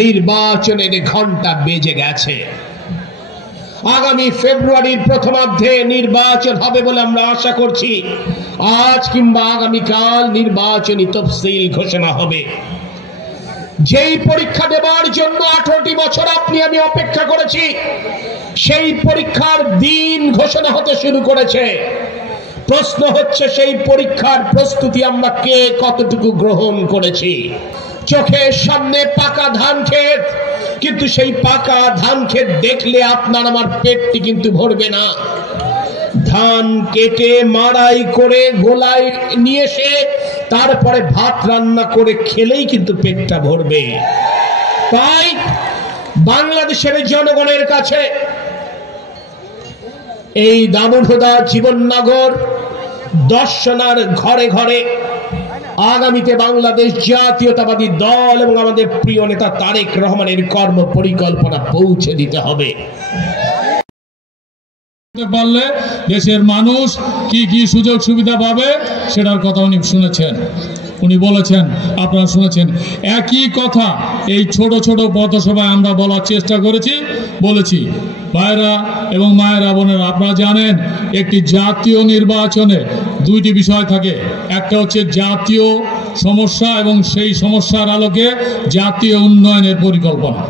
নির্বাচনের ঘন্টা বেজে গেছে। আগামী ফেব্রুয়ারির প্রথমার্ধে নির্বাচন হবে বলে আমরা আশা করছি। আজ কিংবা আগামীকাল নির্বাচনী তফসিল ঘোষণা হবে। যেই পরীক্ষা দেবার জন্য 18টি বছর আপনি আমি অপেক্ষা করেছি, সেই পরীক্ষার দিন ঘোষণা হতে শুরু করেছে। প্রশ্ন হচ্ছে, সেই পরীক্ষার প্রস্তুতি আমরা কে কতটুকু গ্রহণ করেছি? চোখের সামনে পাকা ধান ক্ষেত, কিন্তু সেই পাকা ধান ক্ষেত দেখলে আপনার আমার পেটটি কিন্তু ভরবে না। ধান কেটে মাড়াই করে গোলায় নিয়ে এসে তারপরে ভাত রান্না করে খেলেই কিন্তু পেটটা ভরবে। তাই বাংলাদেশের জনগণের কাছে এই দামোদর জীবননগর দর্শনার ঘরে ঘরে আগামীতে বাংলাদেশ জাতীয়তাবাদী দল এবং আমাদের প্রিয় নেতা তারেক রহমানের কর্ম পরিকল্পনা পৌঁছে দিতে হবে। পারলে দেশের মানুষ কি কি সুযোগ সুবিধা পাবে সেটার কথা উনি শুনেছেন, উনি বলেছেন, আপনারা শুনেছেন। একই কথা এই ছোট ছোট পথসভায় আমরা বলার চেষ্টা বলেছি। ভাইরা এবং মায়েরা বোনেরা, আপনারা জানেন একটি জাতীয় নির্বাচনে দুইটি বিষয় থাকে। একটা হচ্ছে জাতীয় সমস্যা এবং সেই সমস্যার আলোকে জাতীয় উন্নয়নের পরিকল্পনা।